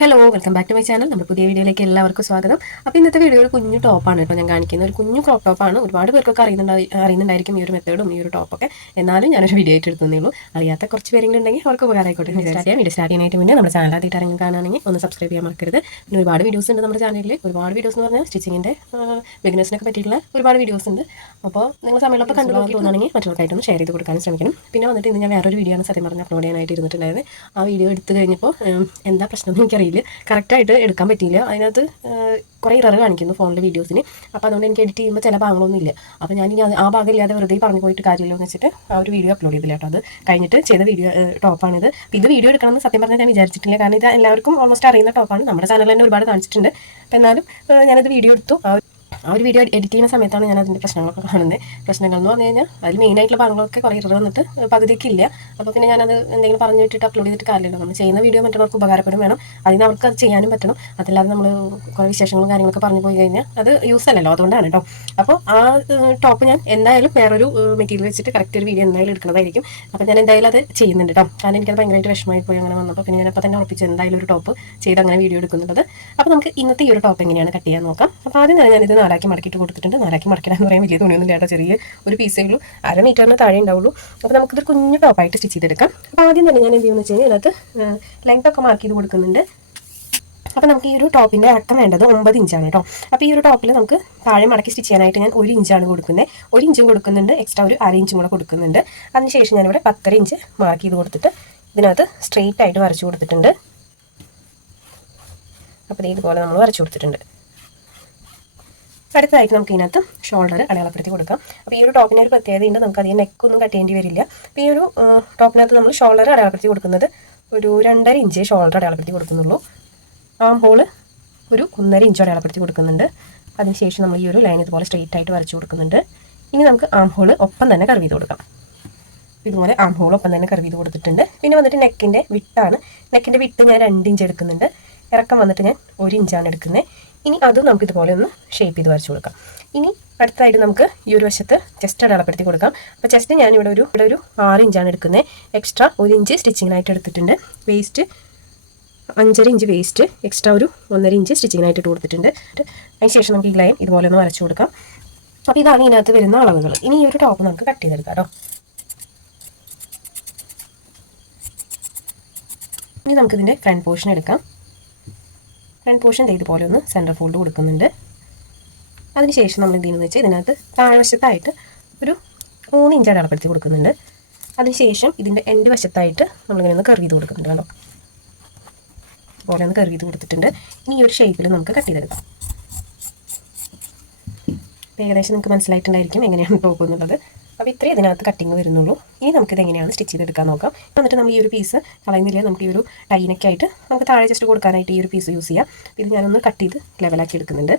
Hello welcome back to my channel നമ്മുടെ പുതിയ വീഡിയോയിലേക്ക് എല്ലാവർക്കും സ്വാഗതം. അപ്പോൾ ഇന്നത്തെ വീഡിയോ ഒരു കുഞ്ഞു ടോപ്പാണ് കേട്ടോ ഞാൻ കാണിക്കുന്നത്. ഒരു കുഞ്ഞു ക്രോപ്പ് ടോപ്പാണ് ഒരുപാട് പേർക്കൊക്കെ അറിയുന്നുണ്ടായി അറിയുന്നുണ്ടായിരിക്കും ഈ ഒരു മെത്തേഡും ഈ ഒരു ടോപ്പൊക്കെ എന്നാലും ഞാനൊരു വീഡിയോ ആയിട്ട് ഉള്ളൂ അറിയാത്ത കുറച്ച് പേരെങ്കിലും ഉണ്ടെങ്കിൽ അവർക്ക് ഉപകാരമായിക്കോട്ടെ. സ്റ്റാർട്ട് ചെയ്യാം. വീഡിയോ സ്റ്റാർട്ട് ചെയ്യാനായിട്ട് മുന്നേ നമ്മുടെ ചാനൽ ആദ്യമായിട്ട് ഇറങ്ങി കാണുകയാണെങ്കിൽ ഒന്ന് സബ്സ്ക്രൈബ് ചെയ്യാൻ മറക്കരുത്. പിന്നെ ഒരുപാട് വീഡിയോസ് ഉണ്ട് നമ്മുടെ ചാനലിൽ ഒരുപാട് വീഡിയോസ് എന്ന് പറഞ്ഞാൽ സ്റ്റിച്ചിങ്ങിന്റെ ബിസിനസ്സിനൊക്കെ പറ്റിയിട്ടുള്ള ഒരുപാട് വീഡിയോസ് ഉണ്ട്. അപ്പോൾ നിങ്ങൾ സമയമുള്ളപ്പോൾ കണ്ടു നോക്കി തോന്നുകയാണെങ്കിൽ മറ്റുള്ളവർക്കായിട്ടൊന്ന് ഷെയർ ചെയ്ത് കൊടുക്കാൻ ശ്രമിക്കണം. പിന്നെ വന്നിട്ട് ഇന്ന് ഞാൻ വേറൊരു വീഡിയോ ആണ് സത്യം പറഞ്ഞ് അപ്ലോഡ് ചെയ്യാനായിട്ട് ഇരുന്നിട്ടുണ്ടായത് ആ വീഡിയോ എടുത്തു കഴിഞ്ഞപ്പോൾ എന്താ പ്രശ്നം എന്ന് എനിക്കറിയില്ല. കറക്റ്റായിട്ട് എടുക്കാൻ പറ്റിയില്ല. അതിനകത്ത് കുറേ ഇറർ കാണിക്കുന്നു ഫോണിലെ വീഡിയോസിന്. അപ്പോൾ അതുകൊണ്ട് എനിക്ക് എഡിറ്റ് ചെയ്യുമ്പോൾ ചില ഭാഗങ്ങളൊന്നും ഇല്ല. അപ്പോൾ ഞാൻ ഇനി ആ ഭാഗം ഇല്ലാതെ വെറുതെ പറഞ്ഞു പോയിട്ട് കാര്യമില്ല എന്ന് വെച്ചിട്ട് ആ ഒരു വീഡിയോ അപ്ലോഡ് ചെയ്തില്ല കേട്ടോ. അത് കഴിഞ്ഞിട്ട് ചെയ്ത വീഡിയോ ടോപ്പാണിത് ഇത് വീഡിയോ എടുക്കണമെന്ന് സത്യം പറഞ്ഞാൽ ഞാൻ വിചാരിച്ചിട്ടില്ല. കാരണം ഇത് എല്ലാവർക്കും ഓൾമോസ്റ്റ് അറിയുന്ന ടോപ്പാണ് നമ്മുടെ ചാനലിൽ തന്നെ ഒരുപാട് കാണിച്ചിട്ടുണ്ട്. അപ്പോൾ എന്നാലും ഞാനത് വീഡിയോ എടുത്തു. ആ ഒരു- വീഡിയോ എഡിറ്റ് ചെയ്യുന്ന സമയത്താണ് ഞാൻ അതിന്റെ പ്രശ്നങ്ങളൊക്കെ കാണുന്നത്. പ്രശ്നങ്ങൾ എന്ന് പറഞ്ഞു കഴിഞ്ഞാൽ അതിൽ മെയിനായിട്ടുള്ള ഭാഗങ്ങളൊക്കെ കുറേ ഇറ വന്നിട്ട് പകുതിക്ക് ഇല്ല. അപ്പോൾ പിന്നെ ഞാനത് എന്തെങ്കിലും പറഞ്ഞു വിട്ടിട്ട് അപ്ലോഡ് ചെയ്തിട്ട് കാര്യമില്ല നമ്മൾ ചെയ്യുന്ന വീഡിയോ മറ്റുള്ളവർക്ക് ഉപകാരപ്പെടും വേണം. അതിന് അവർക്ക് അത് ചെയ്യാനും പറ്റണം. അതല്ലാതെ നമ്മൾ കുറേ വിശേഷങ്ങളും കാര്യങ്ങളൊക്കെ പറഞ്ഞു പോയി കഴിഞ്ഞാൽ അത് യൂസ് അല്ലല്ലോ. അതുകൊണ്ടാണ് കേട്ടോ അപ്പോൾ ആ ടോപ്പ് ഞാൻ എന്തായാലും വേറൊരു മെറ്റീരിയൽ വെച്ചിട്ട് കറക്റ്റ് ഒരു വീഡിയോ എന്തായാലും എടുക്കുന്നതായിരിക്കും. അപ്പോൾ ഞാൻ എന്തായാലും അത് ചെയ്യുന്നുണ്ട് കേട്ടോ കാരണം എനിക്കത് ഭയങ്കരമായിട്ട് വിഷമമായി പോയി അങ്ങനെ വന്നപ്പോൾ പിന്നെ ഞാനപ്പോൾ തന്നെ ഉറപ്പിച്ച് എന്തായാലും ഒരു ടോപ്പ് ചെയ്ത് അങ്ങനെ വീഡിയോ എടുക്കുന്നുള്ളത് അപ്പോൾ നമുക്ക് ഇന്നത്തെ ഈ ഒരു ടോപ്പ് എങ്ങനെയാണ് കട്ട് ചെയ്യാൻ നോക്കാം. അപ്പോൾ ആദ്യം തന്നെ ഞാനിത് നാലാക്കി മടക്കിയിട്ട് കൊടുത്തിട്ടുണ്ട്. നാലാക്കി മടക്കിടാന്ന് പറയാൻ വലിയ തുണിയൊന്നും കേട്ടോ ചെറിയ ഒരു പീസേ ഉള്ളൂ അര മീറ്ററിന് താഴെ ഉണ്ടാവുള്ളൂ. അപ്പോൾ നമുക്കിത് കുഞ്ഞു ടോപ്പായിട്ട് സ്റ്റിച്ച് ചെയ്തെടുക്കാം. അപ്പോൾ ആദ്യം തന്നെ ഞാൻ എന്ത് ചെയ്യുമെന്ന് വെച്ച് കഴിഞ്ഞാൽ അതിനകത്ത് ലെങ്ത് ഒക്കെ മാർക്ക് ചെയ്ത് കൊടുക്കുന്നുണ്ട്. അപ്പോൾ നമുക്ക് ഈ ഒരു ടോപ്പിന്റെ അക്കം വേണ്ടത് ഒമ്പത് ഇഞ്ചാണ് കേട്ടോ. അപ്പോൾ ഈ ഒരു ടോപ്പിൽ നമുക്ക് താഴെ മടക്കി സ്റ്റിച്ച് ചെയ്യാനായിട്ട് ഞാൻ ഒരു ഇഞ്ചാണ് കൊടുക്കുന്നത് ഒരു ഇഞ്ചും കൊടുക്കുന്നുണ്ട്. എക്സ്ട്രാ ഒരു അര ഇഞ്ചും കൂടെ കൊടുക്കുന്നുണ്ട്. അതിനുശേഷം ഞാനിവിടെ പത്തര ഇഞ്ച് മാർക്ക് ചെയ്ത് കൊടുത്തിട്ട് ഇതിനകത്ത് സ്ട്രെയിറ്റ് ആയിട്ട് വരച്ചു കൊടുത്തിട്ടുണ്ട്. അപ്പോൾ ഇതുപോലെ നമ്മൾ വരച്ചു കൊടുത്തിട്ടുണ്ട്. അടുത്തതായിട്ട് നമുക്ക് ഇതിനകത്ത് ഷോൾഡർ അടയാളപ്പെടുത്തി കൊടുക്കാം. അപ്പോൾ ഈ ഒരു ടോപ്പിന് ഒരു പ്രത്യേകതയുണ്ട് നമുക്ക് അധികം നെക്ക് ഒന്നും ചെയ്യേണ്ടി വരില്ല. അപ്പോൾ ഈ ഒരു ടോപ്പിനകത്ത് നമ്മൾ ഷോൾഡർ അടയാളപ്പെടുത്തി കൊടുക്കുന്നത് ഒരു രണ്ടര ഇഞ്ച് ഷോൾഡർ അടയാളപ്പെടുത്തി കൊടുക്കുന്നുള്ളൂ. ആം ഹോൾ ഒരു ഒന്നര ഇഞ്ച് അടയാളപ്പെടുത്തി കൊടുക്കുന്നുണ്ട്. അതിനുശേഷം നമ്മൾ ഈ ഒരു ലൈൻ ഇതുപോലെ സ്ട്രെയിറ്റ് ആയിട്ട് വരച്ചു കൊടുക്കുന്നുണ്ട്. ഇനി നമുക്ക് ആം ഹോൾ ഒപ്പം തന്നെ കർവ് ചെയ്ത് കൊടുക്കാം. ഇതുപോലെ ആം ഹോൾ ഒപ്പം തന്നെ കർവ് ചെയ്ത് കൊടുത്തിട്ടുണ്ട്. പിന്നെ വന്നിട്ട് നെക്കിന്റെ വിട്ടാണ് നെക്കിന്റെ വിട്ട് ഞാൻ രണ്ട് ഇഞ്ച് എടുക്കുന്നുണ്ട്. ഇറക്കം വന്നിട്ട് ഞാൻ ഒരു ഇഞ്ചാണ് എടുക്കുന്നത് ഇനി അതും നമുക്ക് ഇതുപോലെ ഒന്ന് ഷേപ്പ് ചെയ്ത് വരച്ചു കൊടുക്കാം. ഇനി അടുത്തതായിട്ട് നമുക്ക് ഈ ഒരു വശത്ത് ചെസ്റ്റ് അടയാളപ്പെടുത്തി കൊടുക്കാം. അപ്പോൾ ചെസ്റ്റ് ഞാൻ ഇവിടെ ഒരു ഇവിടെ ഒരു ആറ് ഇഞ്ചാണ് എടുക്കുന്നത് എക്സ്ട്രാ ഒരു ഇഞ്ച് സ്റ്റിച്ചിങ്ങിനായിട്ട് എടുത്തിട്ടുണ്ട്. വേസ്റ്റ് അഞ്ചര ഇഞ്ച് വേസ്റ്റ് എക്സ്ട്രാ ഒരു ഒന്നര ഇഞ്ച് സ്റ്റിച്ചിങ്ങിനായിട്ട് ഇട്ട് കൊടുത്തിട്ടുണ്ട്. അതിന് ശേഷം നമുക്ക് ഈ ലൈൻ ഇതുപോലെ ഒന്ന് വരച്ചു കൊടുക്കാം. അപ്പോൾ ഇതാണ് ഇതിനകത്ത് വരുന്ന അളവുകൾ. ഇനി ഈ ഒരു ടോപ്പ് നമുക്ക് കട്ട് ചെയ്തെടുക്കാം കേട്ടോ. ഇനി നമുക്കിതിന്റെ ഫ്രണ്ട് പോർഷൻ എടുക്കാം. ഫ്രണ്ട് പോർഷൻ ഇതുപോലെ ഒന്ന് സെന്റർ ഫോൾഡ് കൊടുക്കുന്നുണ്ട്. അതിനുശേഷം നമ്മൾ എന്ത് ചെയ്യുന്നത് വെച്ചാൽ ഇതിനകത്ത് താഴ്വശത്തായിട്ട് ഒരു മൂന്ന് ഇഞ്ച് അടയാളപ്പെടുത്തി കൊടുക്കുന്നുണ്ട്. അതിനുശേഷം ഇതിന്റെ എൻഡ് വശത്തായിട്ട് നമ്മളിങ്ങനെ ഒന്ന് കറിവ് ചെയ്ത് കൊടുക്കുന്നുണ്ട് കേട്ടോ പോലെ ഒന്ന് കറിവ് ചെയ്ത് കൊടുത്തിട്ടുണ്ട്. ഇനി ഈ ഒരു ഷേപ്പിൽ നമുക്ക് കട്ട് ചെയ്തെടുക്കാം. ഏകദേശം നിങ്ങൾക്ക് മനസ്സിലായിട്ടുണ്ടായിരിക്കും എങ്ങനെയാണ് ടോപ്പ് എന്നുള്ളത്. അപ്പോൾ ഇത്രയും ഇതിനകത്ത് കട്ടിങ് വരുന്നുള്ളൂ. ഇനി നമുക്കിത് എങ്ങനെയാണ് സ്റ്റിച്ച് ചെയ്തെടുക്കാൻ നോക്കാം. എന്നിട്ട് നമ്മൾ ഈ ഒരു പീസ് കളയുന്നില്ല? നമുക്ക് ഈ ഒരു ടൈനൊക്കെ ആയിട്ട് നമുക്ക് താഴെ ജസ്റ്റ് കൊടുക്കാനായിട്ട് ഈ ഒരു പീസ് യൂസ് ചെയ്യാം. ഇത് ഞാനൊന്ന് കട്ട് ചെയ്ത് ലെവലാക്കി എടുക്കുന്നുണ്ട്.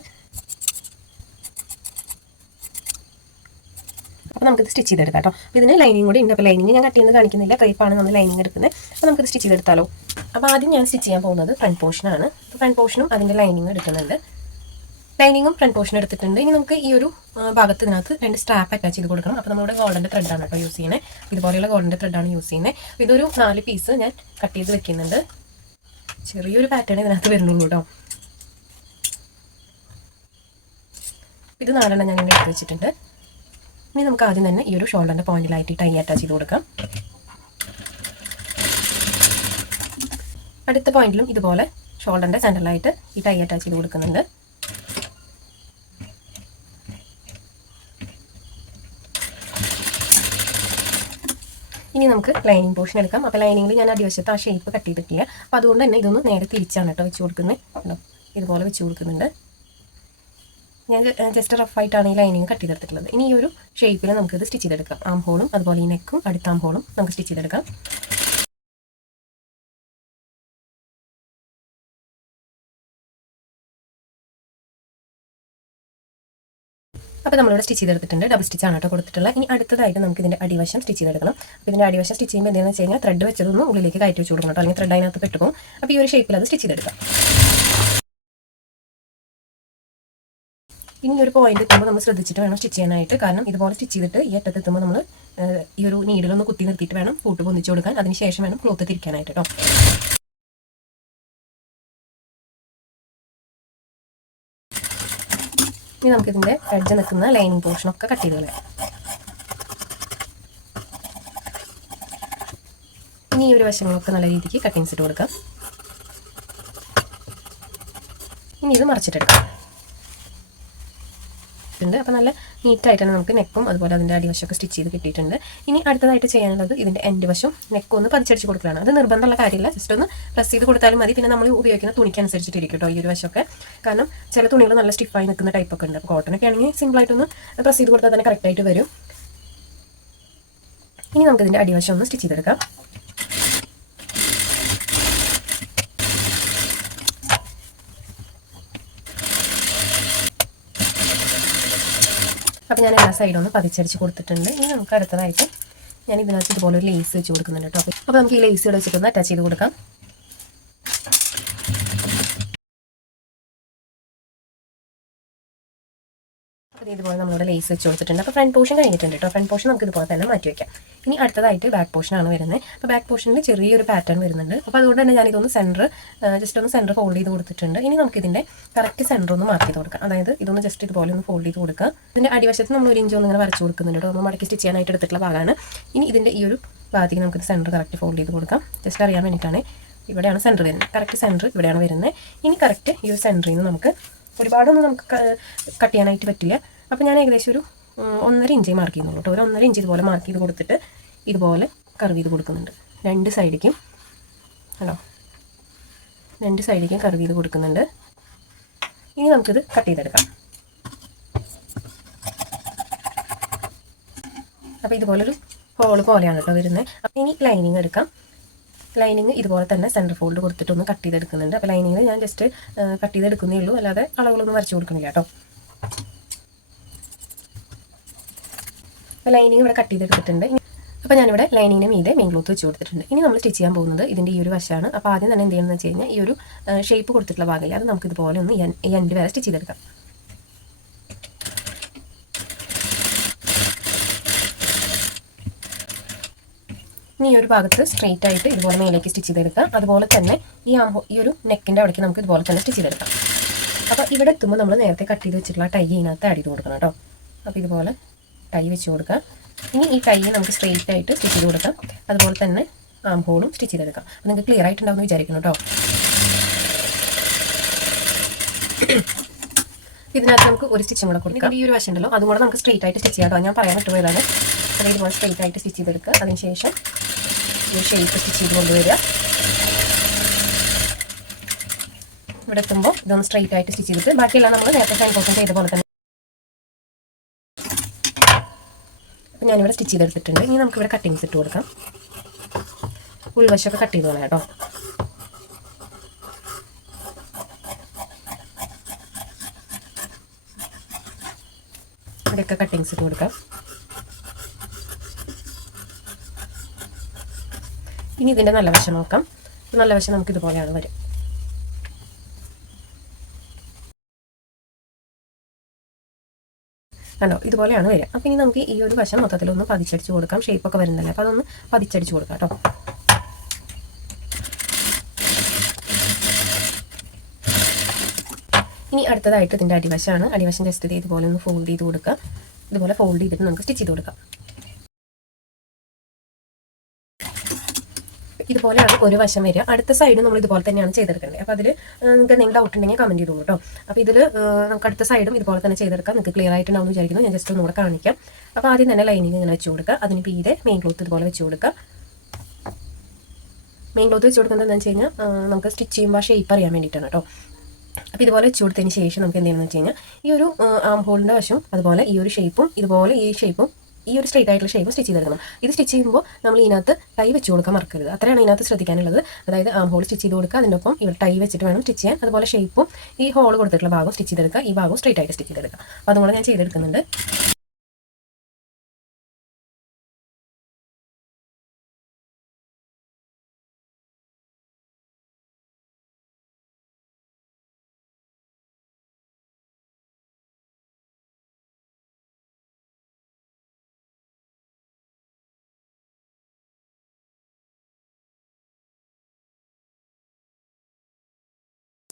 അപ്പോൾ നമുക്കിത് സ്റ്റിച്ച് ചെയ്തെടുക്കാം കേട്ടോ. അപ്പോൾ ഇതിന് ലൈനിങ് കൂടി ഉണ്ട്. അപ്പോൾ ലൈനിങ് ഞാൻ കട്ട് ചെയ്യുന്നത് കാണിക്കുന്നില്ല. ക്രൈപ്പാണ് നമ്മൾ ലൈനിങ് എടുക്കുന്നത്. അപ്പോൾ നമുക്കിത് സ്റ്റിച്ച് ചെയ്തെടുത്താലോ. അപ്പോൾ ആദ്യം ഞാൻ സ്റ്റിച്ച് ചെയ്യാൻ പോകുന്നത് ഫ്രണ്ട് പോർഷനാണ് അപ്പോൾ ഫ്രണ്ട് പോർഷനും അതിന്റെ ലൈനിങ് എടുക്കുന്നുണ്ട്. ലൈനിങ്ങും ഫ്രണ്ട് പോർഷൻ എടുത്തിട്ടുണ്ട്. ഇനി നമുക്ക് ഈ ഒരു ഭാഗത്ത് ഇതിനകത്ത് രണ്ട് സ്ട്രാപ്പ് അറ്റാച്ച് ചെയ്ത് കൊടുക്കണം. അപ്പോൾ നമ്മുടെ ഗോൾഡന്റെ ത്രെഡാണ് കേട്ടോ യൂസ് ചെയ്യുന്നത് ഇതുപോലെയുള്ള ഗോൾഡന്റെ ത്രെഡാണ് യൂസ് ചെയ്യുന്നത് ഇതൊരു നാല് പീസ് ഞാൻ കട്ട് ചെയ്ത് വെക്കുന്നുണ്ട്. ചെറിയൊരു പാറ്റേൺ ഇതിനകത്ത് വരുന്നുള്ളൂ കേട്ടോ. ഇത് നാലെണ്ണം ഞാൻ ഇങ്ങനെ എടുത്ത് വെച്ചിട്ടുണ്ട്. ഇനി നമുക്ക് ആദ്യം തന്നെ ഈ ഒരു ഷോൾഡറിന്റെ പോയിന്റിലായിട്ട് ടൈ അറ്റാച്ച് ചെയ്ത് കൊടുക്കാം. അടുത്ത പോയിന്റിലും ഇതുപോലെ ഷോൾഡറിന്റെ സെന്ററിലായിട്ട് ഈ ടൈ അറ്റാച്ച് ചെയ്ത് കൊടുക്കുന്നുണ്ട്. ഇനി നമുക്ക് ലൈനിങ് പോർഷൻ എടുക്കാം. അപ്പോൾ ലൈനിങ്ങിൽ ഞാൻ അടിവശത്ത് ആ ഷേപ്പ് കട്ട് ചെയ്തിട്ടില്ല. അപ്പോൾ അതുകൊണ്ട് തന്നെ ഇതൊന്ന് നേരെ തിരിച്ചാണ് കേട്ടോ വെച്ച് കൊടുക്കുന്നത്? ഇതുപോലെ വെച്ച് കൊടുക്കുന്നുണ്ട്. ഞാൻ ജസ്റ്റ് റഫായിട്ടാണ് ഈ ലൈനിങ് കട്ട് ചെയ്തെടുത്തിട്ടുള്ളത്. ഇനി ഈ ഒരു ഷേപ്പിൽ നമുക്കിത് സ്റ്റിച്ച് ചെയ്തെടുക്കാം. ആം ഹോളും അതുപോലെ ഈ നെക്കും അടുത്ത ആം ഹോളും നമുക്ക് സ്റ്റിച്ച് ചെയ്തെടുക്കാം. അപ്പോൾ നമ്മളിവിടെ സ്റ്റിച്ച് ചെയ്തെടുത്തിട്ടുണ്ട്. ഡബിൾ സ്റ്റിച്ച് ആണ് കേട്ടോ കൊടുത്തിട്ടുള്ളത്. ഇനി അടുത്തതായിട്ട് നമുക്ക് ഇതിന്റെ അടിവശം സ്റ്റിച്ച് ചെയ്തെടുക്കണം. അപ്പോൾ ഇതിന്റെ അടിവശം സ്റ്റിച്ച് ചെയ്യുമ്പോൾ എന്താണെന്ന് വെച്ച് കഴിഞ്ഞാൽ ത്രെഡ് വെച്ചതൊന്നും ഉള്ളിലേക്ക് കയറ്റി വെച്ച് കൊടുക്കണം കേട്ടോ. അല്ലെങ്കിൽ ത്രെഡ് അതിനകത്ത് പെട്ടുപോകും. അപ്പോൾ ഈ ഒരു ഷേപ്പിൽ അത് സ്റ്റിച്ച് ചെയ്തെടുക്കാം. ഇനി ഒരു പോയിന്റ് എത്തുമ്പോൾ നമ്മൾ ശ്രദ്ധിച്ചിട്ട് വേണം സ്റ്റിച്ച് ചെയ്യാനായിട്ട്. കാരണം ഇതുപോലെ സ്റ്റിച്ച് ചെയ്തിട്ട് ഈ അറ്റത്ത് എത്തുമ്പോൾ നമ്മൾ ഈ ഒരു നീഡിലൊന്ന് കുത്തി നിർത്തിയിട്ട് വേണം കൂട്ട് പൊന്നിച്ചു കൊടുക്കാൻ. അതിനുശേഷം വേണം ക്ലോത്ത് തിരിക്കാനായിട്ട് കേട്ടോ. ഇനി നമുക്കിതിന്റെ എഡ്ജ് നിൽക്കുന്ന ലൈനിങ് പോർഷനൊക്കെ കട്ട് ചെയ്ത് കളയാം ഇനി ഈ ഒരു വശങ്ങളൊക്കെ നല്ല രീതിക്ക് കട്ടിങ്സ് ഇട്ട് കൊടുക്കാം. ഇനി ഇത് മറിച്ചിട്ടെടുക്കാം ഉണ്ട് അപ്പോൾ നല്ല നീറ്റായിട്ടാണ് നമുക്ക് നെക്കും അതുപോലെ അതിന്റെ അടിവശമൊക്കെ സ്റ്റിച്ച് ചെയ്ത് കിട്ടിയിട്ടുണ്ട്. ഇനി അടുത്തതായിട്ട് ചെയ്യാനുള്ളത് ഇതിന്റെ എന്റെ വശം നെക്ക് ഒന്ന് പതിച്ചടിച്ച് കൊടുക്കലാണ്. അത് നിർബന്ധമുള്ള കാര്യമില്ല. ജസ്റ്റ് ഒന്ന് പ്രസ് ചെയ്ത് കൊടുത്താലും മതി. പിന്നെ നമ്മൾ ഉപയോഗിക്കുന്ന തുണിക്ക് അനുസരിച്ചിട്ടിരിക്കും കേട്ടോ ഈ ഒരു വശമൊക്കെ. കാരണം ചില തുണികൾ നല്ല സ്റ്റിഫായി നിൽക്കുന്ന ടൈപ്പൊക്കെ ഉണ്ട്. അപ്പോൾ കോട്ടനൊക്കെ ആണെങ്കിൽ സിമ്പിളായിട്ടൊന്ന് പ്രസ് ചെയ്ത് കൊടുത്താൽ തന്നെ കറക്റ്റായിട്ട് വരും. ഇനി നമുക്ക് നമുക്കിതിന്റെ അടിവശം ഒന്ന് സ്റ്റിച്ച് ചെയ്തെടുക്കാം. അപ്പോൾ ഞാൻ എല്ലാ സൈഡും ഒന്ന് പതിച്ചടിച്ച് കൊടുത്തിട്ടുണ്ട്. ഇനി നമുക്ക് അടുത്തതായിട്ട് ഞാൻ ഇതിനകത്ത് ഇതുപോലെ ഒരു ലേസ് വെച്ച് കൊടുക്കുന്നുണ്ട് കേട്ടോ അപ്പോൾ നമുക്ക് ഈ ലേസ് ഇവിടെ വെച്ചിട്ടൊന്ന് അറ്റാച്ച് ചെയ്ത് കൊടുക്കാം. അപ്പോൾ ഇതുപോലെ നമ്മളിവിടെ ലേസ് വെച്ച് കൊടുത്തിട്ടുണ്ട്. അപ്പോൾ ഫ്രണ്ട് പോർഷൻ കഴിഞ്ഞിട്ടുണ്ട് കേട്ടോ ഫ്രണ്ട് പോർഷൻ നമുക്ക് ഇതുപോലെ തന്നെ മാറ്റി വയ്ക്കാം ഇനി അടുത്തതായിട്ട് ബാക്ക് പോർഷനാണ് വരുന്നത്. അപ്പോൾ ബാക്ക് പോർഷനിൽ ചെറിയൊരു പാറ്റേൺ വരുന്നുണ്ട്. അപ്പോൾ അതുകൊണ്ട് തന്നെ ഞാനിതൊന്ന് സെന്റർ ജസ്റ്റ് ഒന്ന് സെന്റർ ഫോൾഡ് ചെയ്ത് കൊടുത്തിട്ടുണ്ട്. ഇനി നമുക്കിതിന്റെ കറക്റ്റ് സെന്റർ ഒന്ന് മാർക്ക് ചെയ്ത് കൊടുക്കാം. അതായത് ഇതൊന്ന് ജസ്റ്റ് ഇതുപോലെ ഒന്ന് ഫോൾഡ് ചെയ്ത് കൊടുക്കുക. ഇതിന്റെ അടിവശത്ത് നമ്മൾ ഒരു ഇഞ്ച് ഒന്ന് ഇങ്ങനെ വരച്ച് കൊടുക്കുന്നുണ്ട് കേട്ടോ ഒന്ന് മടക്കി സ്റ്റിച്ച് ചെയ്യാനായിട്ട് എടുത്തിട്ടുള്ള ഭാഗമാണ്. ഇനി ഇതിന്റെ ഈ ഒരു ഭാഗത്തേക്ക് നമുക്ക് സെന്റർ കറക്റ്റ് ഫോൾഡ് ചെയ്ത് കൊടുക്കാം. ജസ്റ്റ് അറിയാൻ വേണ്ടിയിട്ടാണ് ഇവിടെയാണ് സെന്റർ വരുന്നത്. കറക്റ്റ് സെന്റർ ഇവിടെയാണ് വരുന്നത്. ഇനി കറക്റ്റ് ഈ ഒരു സെന്ററിൽ നിന്ന് നമുക്ക് ഒരുപാടൊന്നും നമുക്ക് കട്ട് ചെയ്യാനായിട്ട് പറ്റില്ല. അപ്പോൾ ഞാൻ ഏകദേശം ഒരു ഒന്നര ഇഞ്ചേ മാർക്ക് ചെയ്യുന്നുള്ളൂ കേട്ടോ. ഒരു ഒന്നര ഇഞ്ച് ഇതുപോലെ മാർക്ക് ചെയ്ത് കൊടുത്തിട്ട് ഇതുപോലെ കർവ് ചെയ്ത് കൊടുക്കുന്നുണ്ട്. രണ്ട് സൈഡിലേക്കും ഹലോ രണ്ട് സൈഡിലേക്കും കർവ് ചെയ്ത് കൊടുക്കുന്നുണ്ട്. ഇനി നമുക്കിത് കട്ട് ചെയ്തെടുക്കാം. അപ്പോൾ ഇതുപോലൊരു ഹോൾ പോലെയാണ് കേട്ടോ വരുന്നത് അപ്പോൾ ഇനി ലൈനിങ് എടുക്കാം. ലൈനിങ് ഇതുപോലെ തന്നെ സെന്റർ ഫോൾഡ് കൊടുത്തിട്ടൊന്ന് കട്ട് ചെയ്തെടുക്കുന്നുണ്ട്. അപ്പോൾ ലൈനിങ് ഞാൻ ജസ്റ്റ് കട്ട് ചെയ്തെടുക്കുന്നേ ഉള്ളൂ. അല്ലാതെ അളവുകളൊന്നും വരച്ച് കൊടുക്കുന്നില്ല കേട്ടോ. അപ്പോൾ ലൈനിങ് ഇവിടെ കട്ട് ചെയ്തെടുത്തിട്ടുണ്ട്. അപ്പോൾ ഞാനിവിടെ ലൈനിങ്ങിന് മീതെ മെയിൻ ക്ലോത്ത് വെച്ച് കൊടുത്തിട്ടുണ്ട്. ഇനി നമ്മൾ സ്റ്റിച്ച് ചെയ്യാൻ പോകുന്നത് ഇതിന്റെ ഈ ഒരു വശമാണ് അപ്പോൾ ആദ്യം തന്നെ എന്ത് ചെയ്യണമെന്ന് വെച്ച് കഴിഞ്ഞാൽ ഈ ഒരു ഷേപ്പ് കൊടുത്തിട്ടുള്ള ഭാഗമില്ല അത് നമുക്ക് ഇതുപോലെ ഒന്ന് ഈ എൻഡ് വരെ സ്റ്റിച്ച് ചെയ്തെടുക്കാം. ഇനി ഈ ഒരു ഭാഗത്ത് സ്ട്രെയിറ്റ് ആയിട്ട് ഇതുപോലെ മേലേക്ക് സ്റ്റിച്ച് ചെയ്തെടുക്കാം. അതുപോലെ തന്നെ ഈ ആം ഈ ഒരു നെക്കിന്റെ അവിടേക്ക് നമുക്ക് ഇതുപോലെ തന്നെ സ്റ്റിച്ച് ചെയ്തെടുക്കാം. അപ്പോൾ ഇവിടെ എത്തുമ്പോൾ നമ്മൾ നേരത്തെ കട്ട് ചെയ്ത് വെച്ചിട്ടുള്ള ടൈ ഇതിനകത്ത് ആഡ് ചെയ്ത് കൊടുക്കണം കേട്ടോ. അപ്പോൾ ഇതുപോലെ ടൈ വെച്ച് കൊടുക്കാം. ഇനി ഈ ടൈ നമുക്ക് സ്ട്രെയിറ്റ് ആയിട്ട് സ്റ്റിച്ച് ചെയ്ത് കൊടുക്കാം. അതുപോലെ തന്നെ ആം ഹോളും സ്റ്റിച്ച് ചെയ്തെടുക്കാം. അപ്പോൾ നിങ്ങൾക്ക് ക്ലിയർ ആയിട്ടുണ്ടാവുമെന്ന് വിചാരിക്കണം കേട്ടോ. ഇതിനകത്ത് നമുക്ക് ഒരു സ്റ്റിച്ചും കൂടെ കൊടുക്കാം. ഈ ഒരു വശം ഉണ്ടല്ലോ അതും കൂടെ നമുക്ക് സ്ട്രെയിറ്റ് ആയിട്ട് സ്റ്റിച്ച് ചെയ്യാം ഞാൻ പറയാൻ വിട്ടുപോയതാണ്. അപ്പോൾ ഇതുപോലെ സ്ട്രെയിറ്റ് ആയിട്ട് സ്റ്റിച്ച് ചെയ്തെടുക്കുക. അതിനുശേഷം ഈ ഷേപ്പ് സ്റ്റിച്ച് ചെയ്ത് കൊണ്ടുവരിക. ഇവിടെ എത്തുമ്പോൾ ഇതൊന്ന് സ്ട്രൈറ്റ് ആയിട്ട് സ്റ്റിച്ച് ചെയ്തിട്ട് ബാക്കിയെല്ലാം നമ്മൾ നേരത്തെ ടെൻ പെർസെന്റ് ചെയ്ത പോലെ തന്നെ. അപ്പോൾ ഞാനിവിടെ സ്റ്റിച്ച് ചെയ്തെടുത്തിട്ടുണ്ട്. ഇനി നമുക്കിവിടെ കട്ടിങ്സ് ഇട്ട് കൊടുക്കാം. ഉൾവശമൊക്കെ കട്ട് ചെയ്ത് കളയാം കേട്ടോ. ഇവിടെയൊക്കെ കട്ടിങ്സ് ഇട്ട് കൊടുക്കാം. ഇനി ഇതിന്റെ നല്ല വശം നോക്കാം. നല്ല വശം നമുക്ക് ഇതുപോലെയാണ് വരും. കണ്ടോ? ഇതുപോലെയാണ് വരിക. അപ്പം ഇനി നമുക്ക് ഈ ഒരു വശം മൊത്തത്തിൽ ഒന്ന് പതിച്ചടിച്ച് കൊടുക്കാം. ഷേപ്പൊക്കെ വരുന്നല്ലേ? അപ്പോൾ അതൊന്ന് പതിച്ചടിച്ച് കൊടുക്കാം കേട്ടോ. ഇനി അടുത്തതായിട്ട് ഇതിന്റെ അടിവശമാണ് അടിവശം ജസ്റ്റ് ഇതുപോലെ ഒന്ന് ഫോൾഡ് ചെയ്ത് കൊടുക്കുക ഇതുപോലെ ഫോൾഡ് ചെയ്തിട്ട് നമുക്ക് സ്റ്റിച്ച് ചെയ്ത് കൊടുക്കാം. ഇതുപോലെയാണ് ഒരു വശം വരിക. അടുത്ത സൈഡും നമ്മൾ ഇതുപോലെ തന്നെയാണ് ചെയ്തെടുക്കേണ്ടത്. അപ്പോൾ അതിൽ നിങ്ങൾക്ക് എന്തെങ്കിലും ഡൗട്ട് ഉണ്ടെങ്കിൽ കമന്റ് ചെയ്തോളൂ കേട്ടോ അപ്പോൾ ഇതിൽ നമുക്ക് അടുത്ത സൈഡും ഇതുപോലെ തന്നെ ചെയ്തെടുക്കാം. നിങ്ങൾക്ക് ക്ലിയർ ആയിട്ടുണ്ടാവും വിചാരിക്കുന്നു. ഞാൻ ജസ്റ്റ് ഒന്നുകൂടെ കാണിക്കാം. അപ്പോൾ ആദ്യം തന്നെ ലൈനിങ് ഇങ്ങനെ വെച്ച് കൊടുക്കുക. അതിന് പീതെ മെയിൻ ക്ലോത്ത് ഇതുപോലെ വെച്ച് കൊടുക്കുക. മെയിൻ ക്ലോത്ത് വെച്ച് കൊടുക്കുന്നത് എന്താണെന്ന് വെച്ച് കഴിഞ്ഞാൽ നമുക്ക് സ്റ്റിച്ച് ചെയ്യുമ്പോൾ ഷേപ്പ് അറിയാൻ വേണ്ടിയിട്ടാണ് കേട്ടോ അപ്പോൾ ഇതുപോലെ വെച്ച് കൊടുത്തതിന് ശേഷം നമുക്ക് എന്ത് ചെയ്യണമെന്ന് വെച്ച് കഴിഞ്ഞാൽ ഈ ഒരു ആം ഹോളിന്റെ വശം അതുപോലെ ഈ ഒരു ഷേപ്പും ഇതുപോലെ ഈ ഷേപ്പും ഈ ഒരു സ്ട്രേറ്റ് ആയിട്ടുള്ള ഷേപ്പ് സ്റ്റിച്ച് ചെയ്തെടുക്കണം. ഇത് സ്റ്റിച്ച് ചെയ്യുമ്പോൾ നമ്മൾ ഇതിനകത്ത് ടൈ വെച്ച് കൊടുക്കാൻ മറക്കരുത്. അത്രയാണ് ഇതിനകത്ത് ശ്രദ്ധിക്കാനുള്ളത്. അതായത് ആം ഹോൾ സ്റ്റിച്ച് ചെയ്ത് കൊടുക്കുക. അതിനൊപ്പം ഇവിടെ ടൈ വെച്ചിട്ട് വേണം സ്റ്റിച്ച് ചെയ്യാൻ. അതുപോലെ ഷേപ്പും ഈ ഹോൾ കൊടുത്തിട്ടുള്ള ഭാഗം സ്റ്റിച്ച് ചെയ്തെടുക്കുക. ഈ ഭാഗവും സ്ട്രേറ്റ് ആയിട്ട് സ്റ്റിച്ച് ചെയ്തെടുക്കുക. അപ്പോൾ അതുകൊണ്ട് ഞാൻ ചെയ്തെടുക്കുന്നുണ്ട്.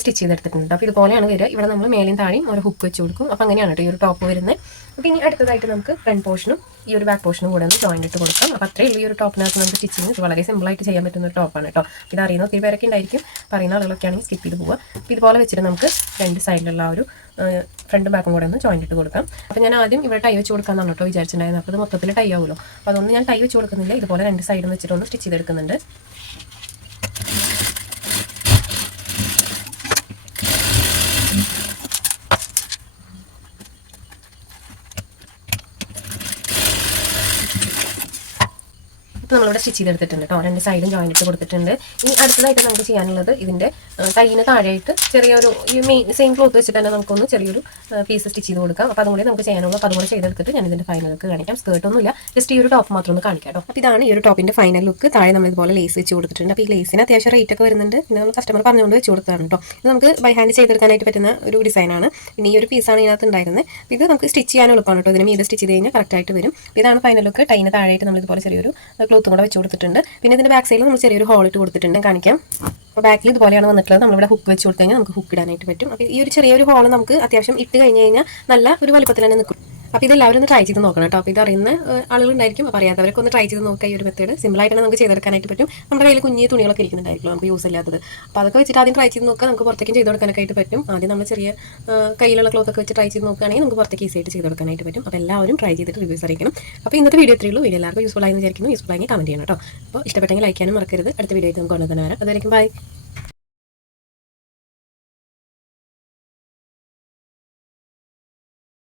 സ്റ്റിച്ച് ചെയ്തെടുത്തിട്ടുണ്ട്. അപ്പോൾ ഇതുപോലെയാണ് വരിക. ഇവിടെ നമ്മൾ മേലെയും താഴെയും ഒരു ഹുക്ക് വെച്ച് കൊടുക്കും. അപ്പോൾ അങ്ങനെയാണ് കേട്ടോ ഈ ഒരു ടോപ്പ് വരുന്നത്. അപ്പോൾ ഇനി അടുത്തതായിട്ട് നമുക്ക് ഫ്രണ്ട് പോർഷനും ഈ ഒരു ബാക്ക് പോർഷനും കൂടെ ഒന്ന് ജോയിൻ ഇട്ട് കൊടുക്കാം. അപ്പോൾ ഉള്ളൂ ഈ ഒരു ടോപ്പിനകത്ത് നമുക്ക് സ്റ്റിച്ചിങ് ഇത് വളരെ സിമ്പിളായിട്ട് ചെയ്യാൻ പറ്റുന്ന ഒരു ടോപ്പാണ് കേട്ടോ. ഇത് അറിയുന്ന ഒത്തിരി പേരൊക്കെ ഉണ്ടായിരിക്കും. പറയുന്ന ആളുകളൊക്കെ ആണെങ്കിൽ സ്കിപ്പ് ചെയ്ത് പോവുക. അപ്പോൾ ഇതുപോലെ വെച്ചിട്ട് നമുക്ക് രണ്ട് സൈഡിലുള്ള ആ ഒരു ഫ്രണ്ടും ബാക്കും കൂടെ ഒന്ന് ജോയിൻ ഇട്ട് കൊടുക്കാം. അപ്പോൾ ഞാൻ ആദ്യം ഇവിടെ ടൈ വെച്ച് കൊടുക്കാമെന്നാണ് കേട്ടോ വിചാരിച്ചിട്ടുണ്ടായിരുന്നത്. അപ്പോൾ അത് മൊത്തത്തിൽ ടൈ ആവുമല്ലോ. അപ്പോൾ അതുകൊണ്ട് ഞാൻ ടൈ വെച്ച് കൊടുക്കുന്നില്ല. ഇതുപോലെ രണ്ട് സൈഡും വെച്ചിട്ട് ഒന്ന് സ്റ്റിച്ച് ചെയ്തെടുക്കുന്നുണ്ട്. നമ്മളിവിടെ സ്റ്റിച്ച് ചെയ്തെടുത്തിട്ടുണ്ട് കേട്ടോ. രണ്ട് സൈഡും ജോയിൻ ഇട്ട് കൊടുത്തിട്ടുണ്ട്. ഇനി അടുത്തതായിട്ട് നമുക്ക് ചെയ്യാനുള്ളത് ഇതിന്റെ കൈയിന് താഴെയായിട്ട് ചെറിയൊരു ഈ മെയിൻ സെയിം ക്ലോത്ത് വെച്ചിട്ട് തന്നെ നമുക്കൊന്ന് ചെറിയൊരു പീസ് സ്റ്റിച്ച് ചെയ്ത് കൊടുക്കാം. അപ്പോൾ അതുകൂടി നമുക്ക് ചെയ്യാനുള്ളൂ അപ്പോൾ അതും കൂടി ചെയ്തെടുത്തിട്ട് ഞാൻ ഇതിന്റെ ലുക്ക് കാണിക്കാം. സ്കേർട്ടൊന്നുമില്ല ജസ്റ്റ് ഈ ഒരു ടോപ്പ് മാത്രം ഒന്ന് കാണിക്കാം കേട്ടോ. അപ്പോൾ ഇതാണ് ഈ ഒരു ടോപ്പിന്റെ ഫൈനൽ ലുക്ക് താഴെ നമ്മൾ ഇതുപോലെ ലേസ് വെച്ച് കൊടുത്തിട്ടുണ്ട്. അപ്പോൾ ഈ ലേസിന് അത്യാവശ്യം റേറ്റ് ഒക്കെ വരുന്നുണ്ട്. പിന്നെ നമ്മൾ കസ്റ്റമർ പറഞ്ഞുകൊണ്ട് വെച്ച് കൊടുത്തതാണ് കേട്ടോ. ഇത് നമുക്ക് ബൈ ഹാൻഡ് ചെയ്തെടുക്കാനായിട്ട് പറ്റുന്ന ഒരു ഡിസൈനാണ് പിന്നെ ഈ ഒരു പീസാണ് ഇതിനകത്ത് ഉണ്ടായിരുന്നത്. ഇത് നമുക്ക് സ്റ്റിച്ച് ചെയ്യാൻ എളുപ്പമാണ് കേട്ടോ. ഇതിന് മീത് സ്റ്റിച്ച് ചെയ്ത് കഴിഞ്ഞാൽ കറക്റ്റായിട്ട് വരും. ഇതാണ് ഫൈനൽ ലുക്ക് ടൈന് താഴെയായിട്ട് നമ്മൾ ഇതുപോലെ ചെറിയൊരു ക്ലോത്തും കൂടെ വെച്ച് കൊടുത്തിട്ടുണ്ട്. പിന്നെ ഇതിന്റെ ബാക്ക് സൈഡിൽ നമ്മൾ ചെറിയൊരു ഹോൾ ഇട്ട് കൊടുത്തിട്ടുണ്ട്. കാണിക്കാം. അപ്പോൾ ബാക്കിൽ ഇതുപോലെയാണ് വന്നിട്ടുള്ളത്. നമ്മളിവിടെ ഹുക്ക് വെച്ച് കൊടുത്തു കഴിഞ്ഞാൽ നമുക്ക് ഹുക്ക് ഇടാനായിട്ട് പറ്റും. അപ്പോൾ ഈ ഒരു ചെറിയൊരു ഹോൾ നമുക്ക് അത്യാവശ്യം ഇട്ട് കഴിഞ്ഞ് കഴിഞ്ഞാൽ നല്ല ഒരു വലുപ്പത്തിൽ തന്നെ നിൽക്കും അപ്പോൾ ഇതെല്ലാവരും ഒന്ന് ട്രൈ ചെയ്ത് നോക്കണം കേട്ടോ. അപ്പോൾ ഇത് അറിയുന്ന ഏഹ്, ആളുകളുണ്ടായിരിക്കും. അപ്പോൾ അറിയാത്തവരൊക്കെ ഒന്ന് ട്രൈ ചെയ്ത് നോക്കുക ഈ ഒരു മെത്തേഡ് സിമ്പിളായിട്ട് തന്നെ നമുക്ക് ചെയ്തെടുക്കാനായിട്ട് പറ്റും. നമ്മുടെ കയ്യിൽ കുഞ്ഞി തുണികളൊക്കെ ഇരിക്കുന്നുണ്ടായിരിക്കും നമുക്ക് യൂസ് ഇല്ലാത്തത്. അപ്പോൾ അതൊക്കെ വെച്ചിട്ട് ആദ്യം ട്രൈ ചെയ്ത് നോക്കുക. നമുക്ക് പുറത്തേക്കും ചെയ്ത് കൊടുക്കാനൊക്കെ ആയിട്ട് പറ്റും. ആദ്യം നമ്മൾ ചെറിയ കയ്യിലുള്ള ക്ലോത്ത് ഒക്കെ വെച്ച് ട്രൈ ചെയ്ത് നോക്കുകയാണെങ്കിൽ നമുക്ക് പുറത്തേക്ക് ഈസി ആയിട്ട് ചെയ്ത് കൊടുക്കാനായിട്ട് പറ്റും. അപ്പോൾ എല്ലാവരും ട്രൈ ചെയ്തിട്ട് റിവ്യൂസ് അറിയിക്കണം. അപ്പോൾ ഇന്നത്തെ വീഡിയോ ഇത്രയേ ഉള്ളൂ. വീഡിയോ എല്ലാവർക്കും യൂസ്ഫുൾ ആയി വിചാരിക്കുന്നു. യൂസ്ഫുൾ ആയി കമന്റ് ചെയ്യണം കേട്ടോ. അപ്പോൾ ഇഷ്ടപ്പെട്ടെങ്കിൽ ലൈക്ക് ചെയ്യാനും മറക്കരുത്. അടുത്ത വീഡിയോ നമുക്ക് കൊണ്ടുതന്നെ വരാം അതുവരെയും ബൈ